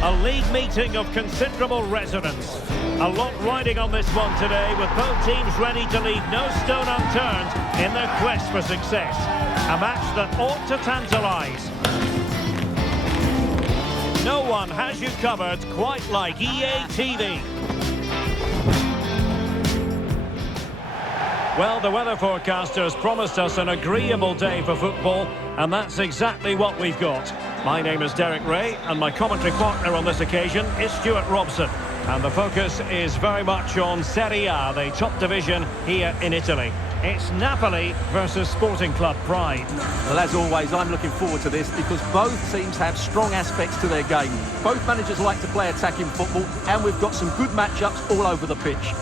A league meeting of considerable resonance. A lot riding on this one today, with both teams ready to leave no stone unturned in their quest for success. A match that ought to tantalise. No one has you covered quite like EA TV. Well, the weather forecasters promised us an agreeable day for football, and that's exactly what we've got. My name is Derek Ray, and my commentary partner on this occasion is Stuart Robson. And the focus is very much on Serie A, the top division here in Italy. It's Napoli versus Sporting Club Pride. Well, as always, I'm looking forward to this because both teams have strong aspects to their game. Both managers like to play attacking football, and we've got some good matchups all over the pitch.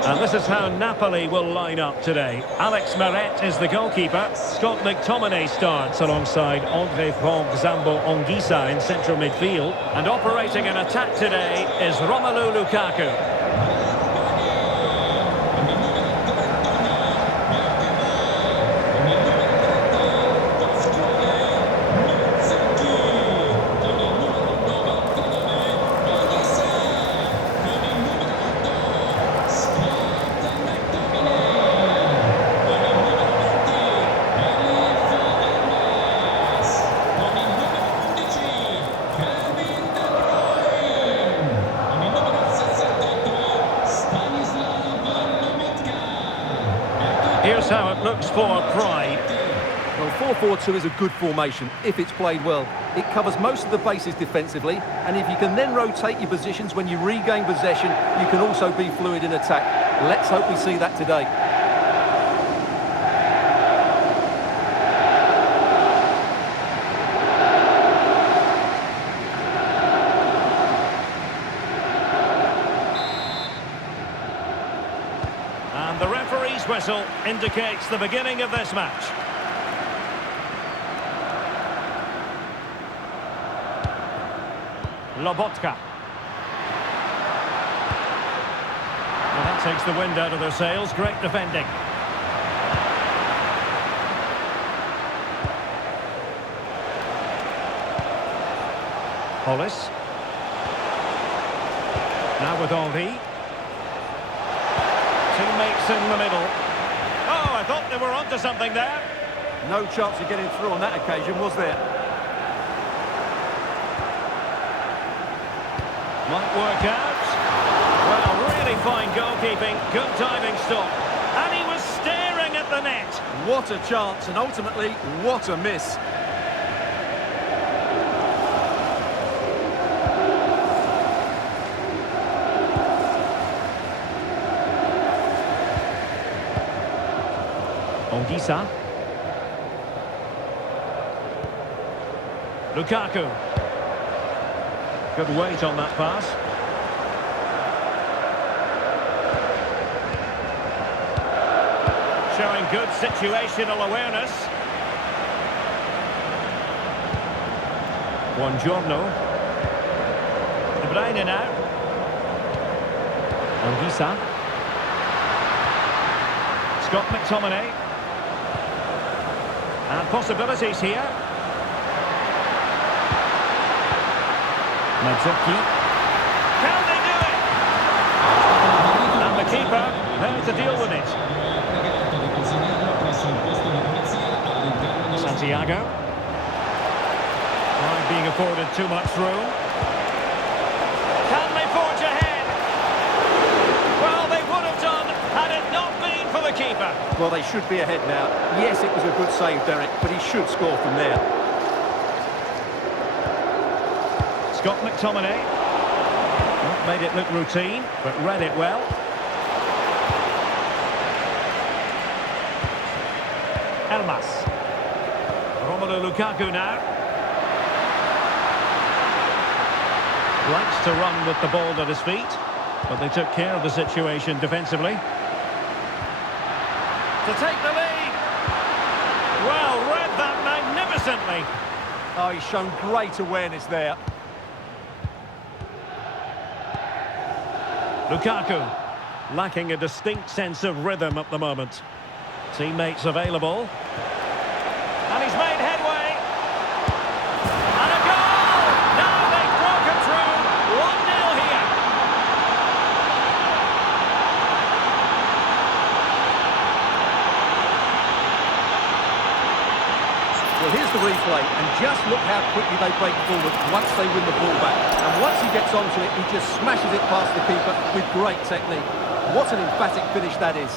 And this is how Napoli will line up today. Alex Meret is the goalkeeper. Scott McTominay starts alongside Andre Frank Zambo Anguissa in central midfield. And operating an attack today is Romelu Lukaku. Here's how it looks for Pride. Well, 4-4-2 is a good formation if it's played well. It covers most of the bases defensively, and if you can then rotate your positions when you regain possession, you can also be fluid in attack. Let's hope we see that today. And the referee's whistle indicates the beginning of this match. Lobotka. Well, that takes the wind out of their sails. Great defending. Hollis. Now with Henry. Teammates in the middle. Oh, I thought they were onto something there. No chance of getting through on that occasion, was there? Might work out. Well, really fine goalkeeping. Good diving stop. And he was staring at the net. What a chance, and ultimately, what a miss. Anguissa. Lukaku. Good weight on that pass. Showing good situational awareness. Buongiorno. De Bruyne now. Anguissa. Scott McTominay. And possibilities here. Mazzocchi. Can they do it? And the keeper there to deal with it. Santiago. Right, being afforded too much room. Can they forge ahead? Well, they would have done had it not been for the keeper. Well, they should be ahead now. Yes, it was a good save, Derek, but he should score from there. Scott McTominay. Not made it look routine, but read it well. Elmas. Romelu Lukaku now. Likes to run with the ball at his feet, but they took care of the situation defensively. To take the lead. Well, read that magnificently. Oh, he's shown great awareness there. Lukaku, lacking a distinct sense of rhythm at the moment. Teammates available. And he's made headway. And a goal! Now they've broken through. 1-0 here. Well, here's the replay, and just look how quickly they break forward once they win the ball back. And once he gets onto it, he just smashes it past the keeper with great technique. What an emphatic finish that is.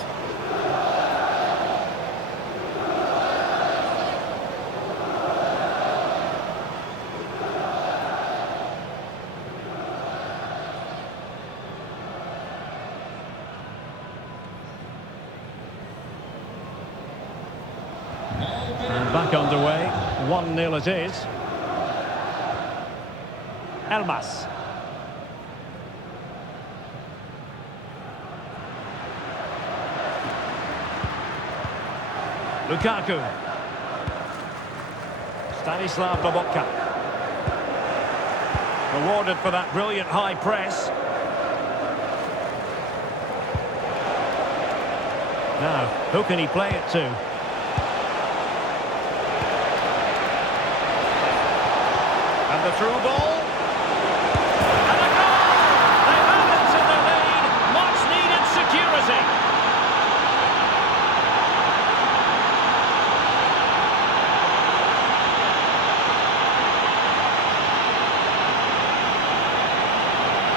And back underway. 1-0 it is. Elmas. Lukaku. Stanislav Lobotka. Rewarded for that brilliant high press. Now, who can he play it to? And the through ball. And a goal! They've added to the lead. Much needed security.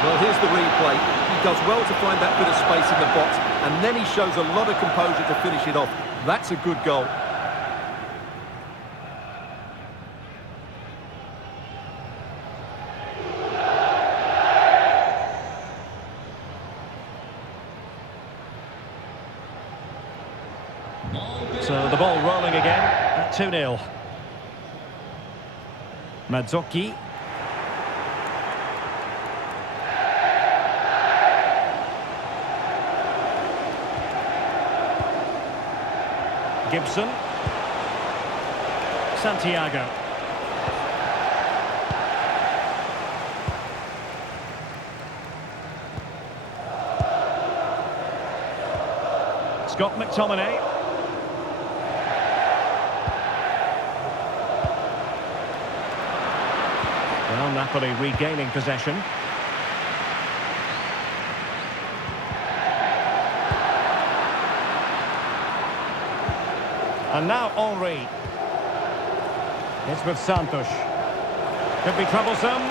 Well, here's the replay. He does well to find that bit of space in the box, and then he shows a lot of composure to finish it off. That's a good goal. So the ball rolling again at 2-0. Mazzocchi. Gibson. Santiago. Scott McTominay. Well, Napoli regaining possession. And now Henry. It's with Santos. Could be troublesome.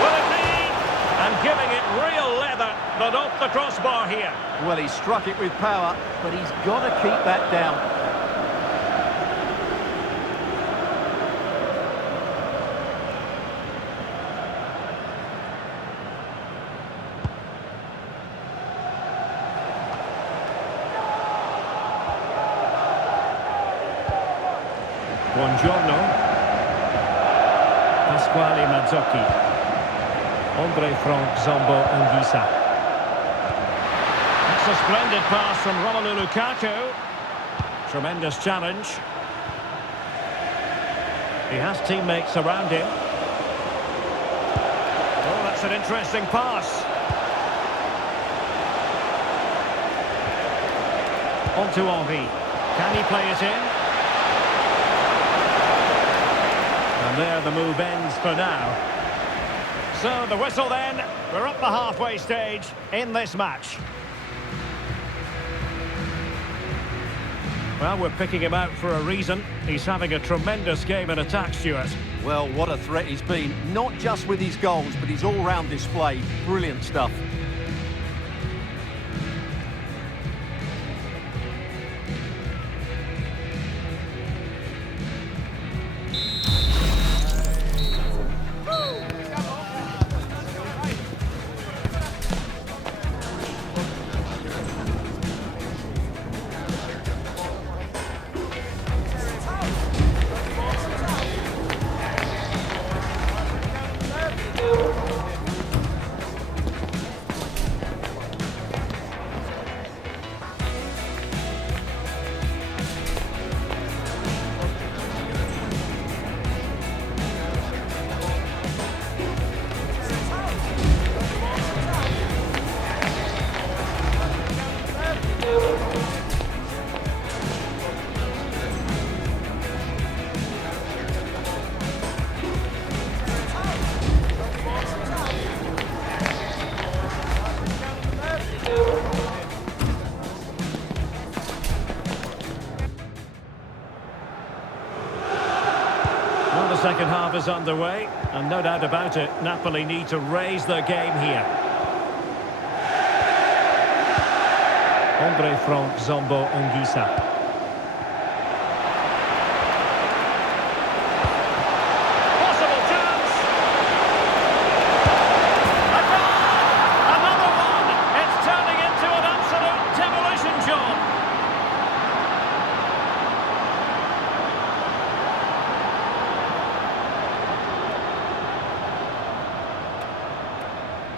Will it be? And giving it real leather, but off the crossbar here. Well, he struck it with power, but he's got to keep that down. Buongiorno. Pasquale Mazzocchi. Andre Frank Zombo Anguissa. That's a splendid pass from Romelu Lukaku. Tremendous challenge. He has teammates around him. Oh, that's an interesting pass. On to Henry. Can he play it in? And there the move ends for now. So the whistle then. We're up the halfway stage in this match. Well, we're picking him out for a reason. He's having a tremendous game in attack, Stuart. Well, what a threat he's been. Not just with his goals, but his all-round display. Brilliant stuff. second half is underway, and no doubt about it, Napoli need to raise their game here. Ombre from Zombo Ongisa. Possible chance! A goal! Another one! It's turning into an absolute demolition job!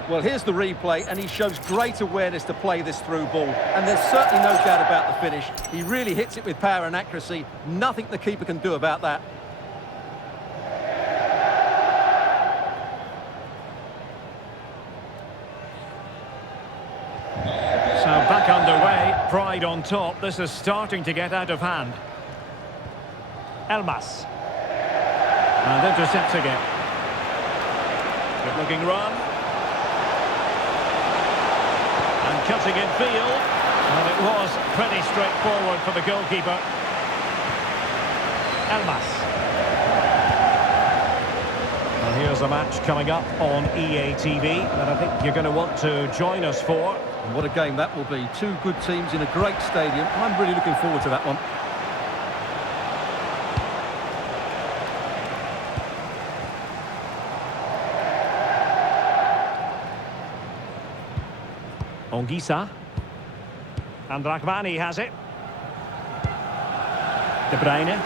Well, here's the replay, and he shows great awareness to play this through ball. And there's certainly no doubt about the finish. He really hits it with power and accuracy. Nothing the keeper can do about that. So back underway, pride on top. This is starting to get out of hand. Elmas. And intercepts again. Good looking run. And cutting in field. And it was pretty straightforward for the goalkeeper. Elmas. Well, here's the match coming up on EA TV that I think you're going to want to join us for. And what a game that will be. Two good teams in a great stadium. I'm really looking forward to that one. Ongisa. And Rahmani has it. De Bruyne.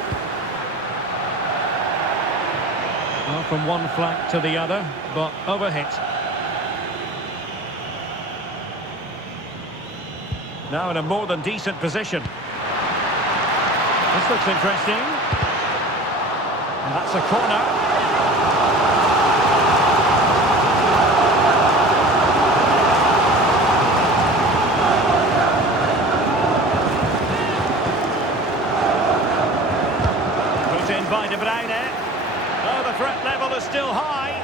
Well, from one flank to the other, but overhit. Now in a more than decent position. This looks interesting. And that's a corner. By De Bruyne. Oh, the threat level is still high.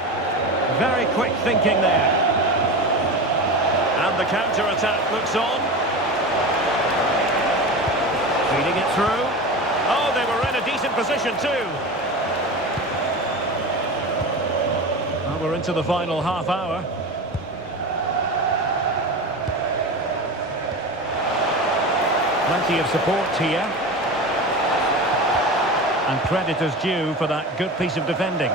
Very quick thinking there. And the counter-attack looks on. Feeding it through. Oh, they were in a decent position too. Well, we're into the final half hour. Plenty of support here. And credit is due for that good piece of defending.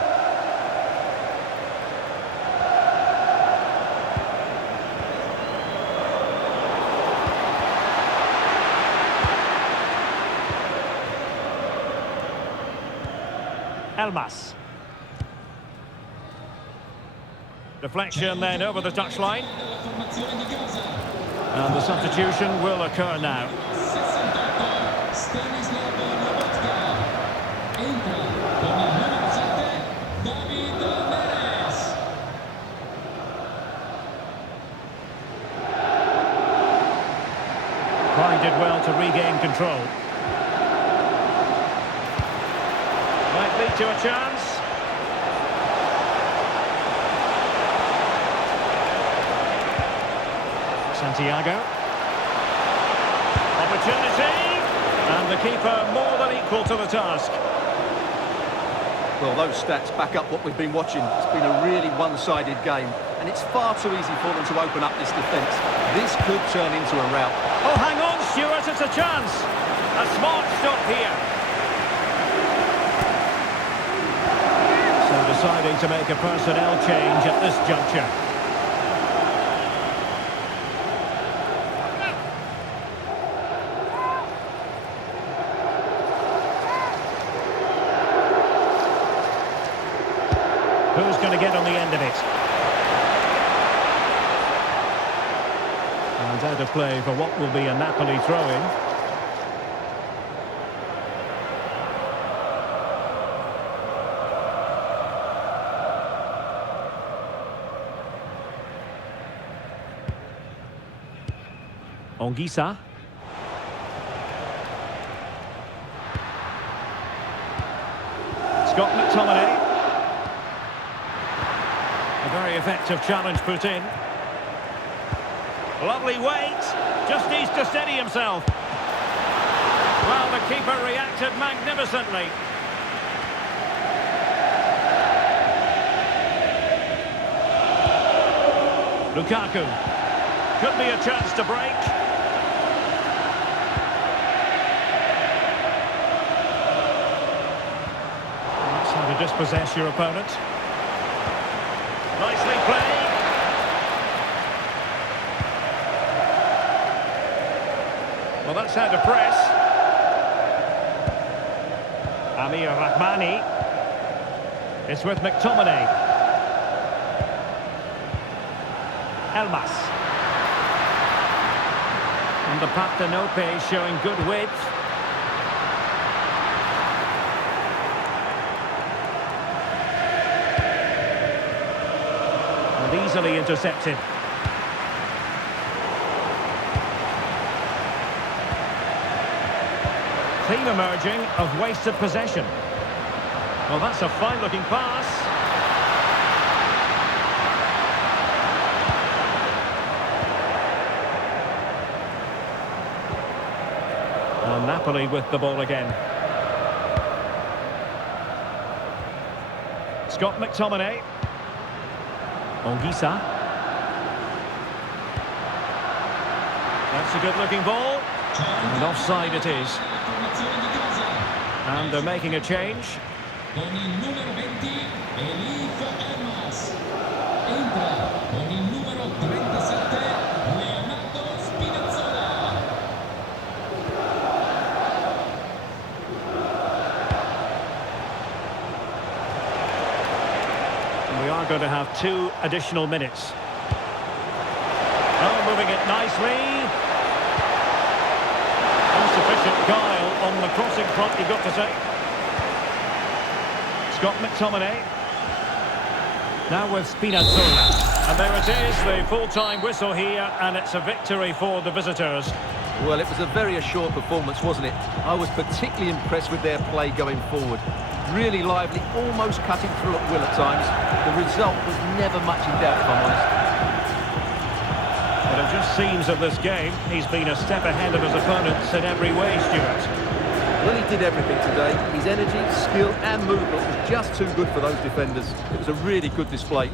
Elmas. Deflection then over the touchline. And the substitution will occur now. Pride did well to regain control. Might lead to a chance. Santiago. Opportunity. And the keeper more than equal to the task. Well, those stats back up what we've been watching. It's been a really one-sided game, and it's far too easy for them to open up this defence. This could turn into a rout. Oh, hang on, Stuart, it's a chance. A smart stop here. So deciding to make a personnel change at this juncture. Who's going to get on the end of it? And out of play for what will be a Napoli throw-in. Ongisa. Scott McTominay. A very effective challenge put in. Lovely weight. Just needs to steady himself. Well, the keeper reacted magnificently. Lukaku. Could be a chance to break. That's how to dispossess your opponent. Nicely played. Well, that's how to press. Amir Rahmani. It's with McTominay. Elmas. And the Partenope showing good width. And easily intercepted. Theme emerging of wasted possession. Well, that's a fine-looking pass. And Napoli with the ball again. Scott McTominay. Ongisa. That's a good-looking ball. And offside it is. And they're making a change. Con il numero 20, Relive entra con il numero 37, Leonardo Spinazzola. We are going to have 2 additional minutes. Oh, moving it nicely. Insufficient guile on the crossing front, you've got to say. Scott McTominay. Now with Spinazzola. And there it is, the full-time whistle here, and it's a victory for the visitors. Well, it was a very assured performance, wasn't it? I was particularly impressed with their play going forward. Really lively, almost cutting through at will at times. The result was never much in doubt, if I'm honest. But it just seems that this game, he's been a step ahead of his opponents in every way, Stuart. Well, he did everything today. His energy, skill and movement was just too good for those defenders. It was a really good display.